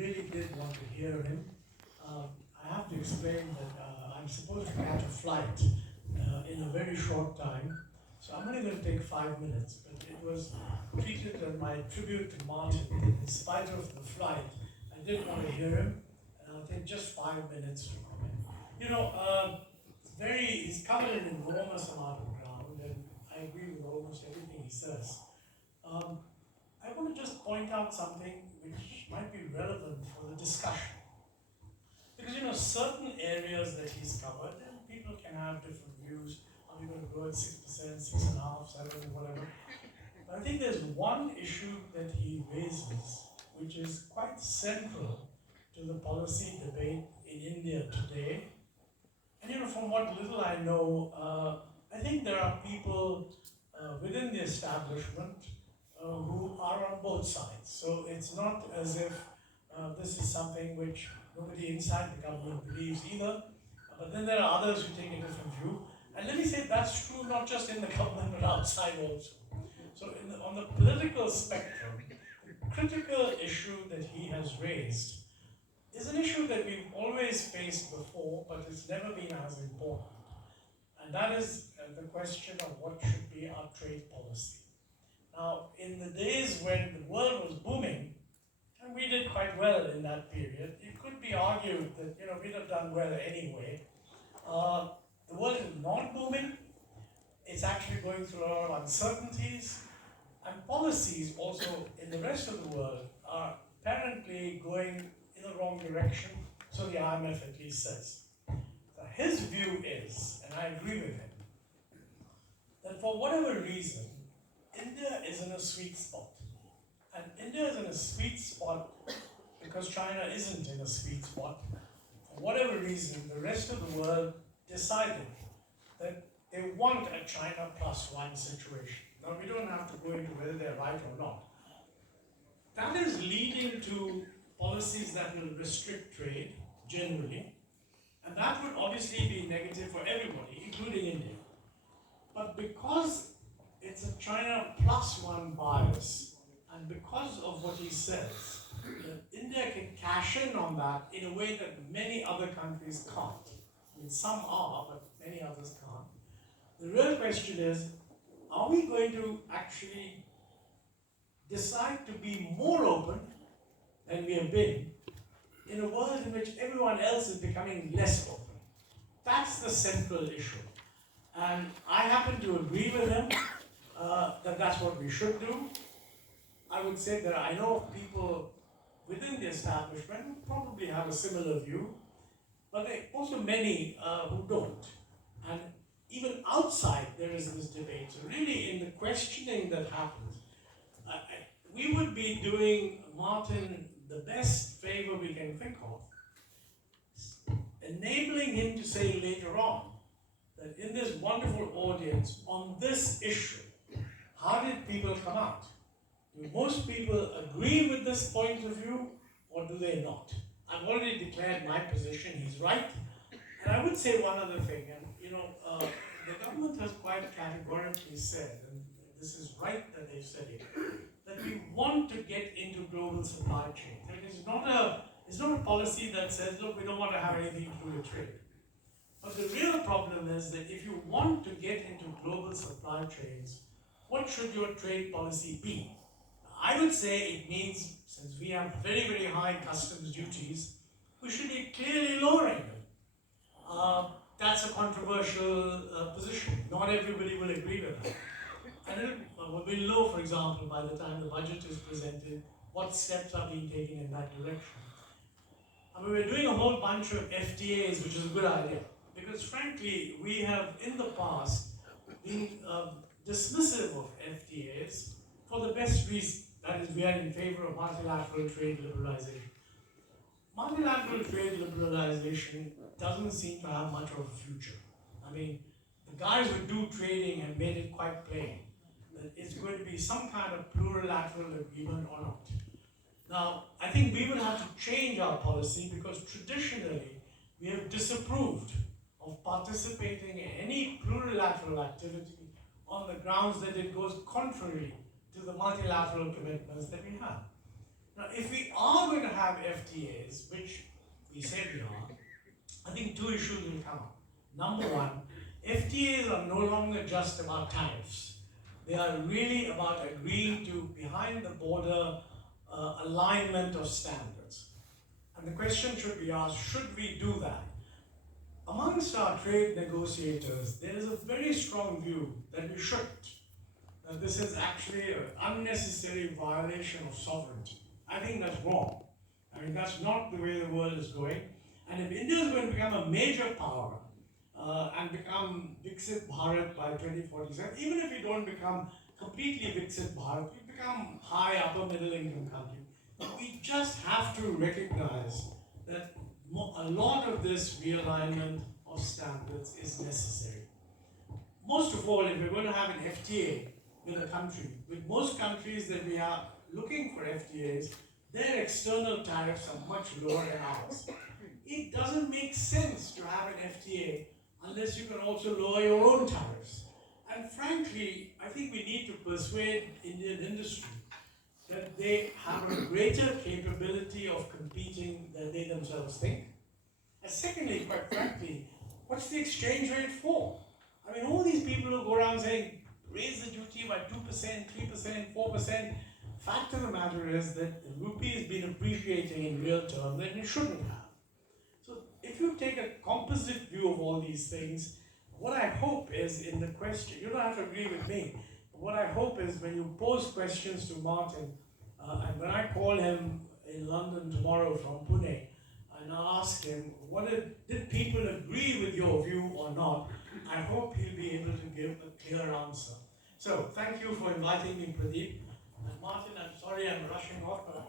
really did want to hear him. I have to explain that I'm supposed to catch a flight in a very short time, so I'm only going to take 5 minutes, but it was treated as my tribute to Martin. In spite of the flight, I did want to hear him, and I'll take just 5 minutes to comment. He's covered an enormous amount of ground, and I agree with almost everything he says. I want to just point out something which might be relevant for the discussion. Because certain areas that he's covered, and people can have different views. Are we going to grow at 6%, 6.5%, 7%, whatever? But I think there's one issue that he raises, which is quite central to the policy debate in India today. And from what little I know, I think there are people within the establishment who are on both sides. So it's not as if this is something which nobody inside the government believes either. But then there are others who take a different view. And let me say that's true not just in the government but outside also. So on the political spectrum, the critical issue that he has raised is an issue that we've always faced before, but it's never been as important. And that is the question of what should be our trade policy. Now, in the days when the world was booming, and we did quite well in that period, it could be argued that we'd have done well anyway. The world is not booming. It's actually going through a lot of uncertainties. And policies also in the rest of the world are apparently going in the wrong direction, so the IMF at least says. So his view is, and I agree with him, that for whatever reason, India is in a sweet spot. And India is in a sweet spot because China isn't in a sweet spot. For whatever reason, the rest of the world decided that they want a China plus one situation. Now, we don't have to go into whether they're right or not. That is leading to policies that will restrict trade generally, and that would obviously be negative for everybody, including India. But because it's a China plus one bias, and because of what he says, that India can cash in on that in a way that many other countries can't. I mean, some are, but many others can't. The real question is, are we going to actually decide to be more open than we have been in a world in which everyone else is becoming less open? That's the central issue. And I happen to agree with him that that's what we should do. I would say that I know people within the establishment who probably have a similar view, but there are also many who don't. And even outside there is this debate. So really in the questioning that happens, we would be doing Martin the best favor we can think of, enabling him to say later on that in this wonderful audience on this issue, how did people come out? Do most people agree with this point of view or do they not? I've already declared my position, he's right. And I would say one other thing, and the government has quite categorically said, and this is right that they've said it, that we want to get into global supply chains. And it's not a policy that says, look, we don't want to have anything to do with trade. But the real problem is that if you want to get into global supply chains, what should your trade policy be? I would say it means, since we have very, very high customs duties, we should be clearly lowering them. That's a controversial position. Not everybody will agree with that. And it will be low, for example, by the time the budget is presented, what steps are being taken in that direction. I mean, we're doing a whole bunch of FTAs, which is a good idea. Because frankly, we have in the past been dismissive of FTAs for the best reason. That is, we are in favor of multilateral trade liberalization. Multilateral trade liberalization doesn't seem to have much of a future. I mean, the guys who do trading have made it quite plain that it's going to be some kind of plurilateral agreement or not. Now, I think we will have to change our policy because traditionally we have disapproved of participating in any plurilateral activity on the grounds that it goes contrary to the multilateral commitments that we have. Now, if we are going to have FTAs, which we said we are, I think two issues will come up. Number one, FTAs are no longer just about tariffs. They are really about agreeing to behind the border alignment of standards. And the question should be asked, should we do that? Amongst our trade negotiators, there is a very strong view that we shouldn't. That this is actually an unnecessary violation of sovereignty. I think that's wrong. I mean, that's not the way the world is going. And if India is going to become a major power and become Viksit Bharat by 2047, even if we don't become completely Viksit Bharat, we become high upper middle income country, we just have to recognize that a lot of this realignment of standards is necessary. Most of all, if we're going to have an FTA with a country, with most countries that we are looking for FTAs, their external tariffs are much lower than ours. It doesn't make sense to have an FTA unless you can also lower your own tariffs. And frankly, I think we need to persuade Indian industry that they have a greater capability of competing than they themselves think. And secondly, quite frankly, what's the exchange rate for? I mean, all these people who go around saying, raise the duty by 2%, 3%, 4%. Fact of the matter is that the rupee has been appreciating in real terms and it shouldn't have. So if you take a composite view of all these things, what I hope is in the question, you don't have to agree with me, but what I hope is when you pose questions to Martin, and when I call him in London tomorrow from Pune, and I ask him, did people agree with your view or not? I hope he'll be able to give a clear answer. So, thank you for inviting me, Pradeep. And Martin, I'm sorry I'm rushing off, but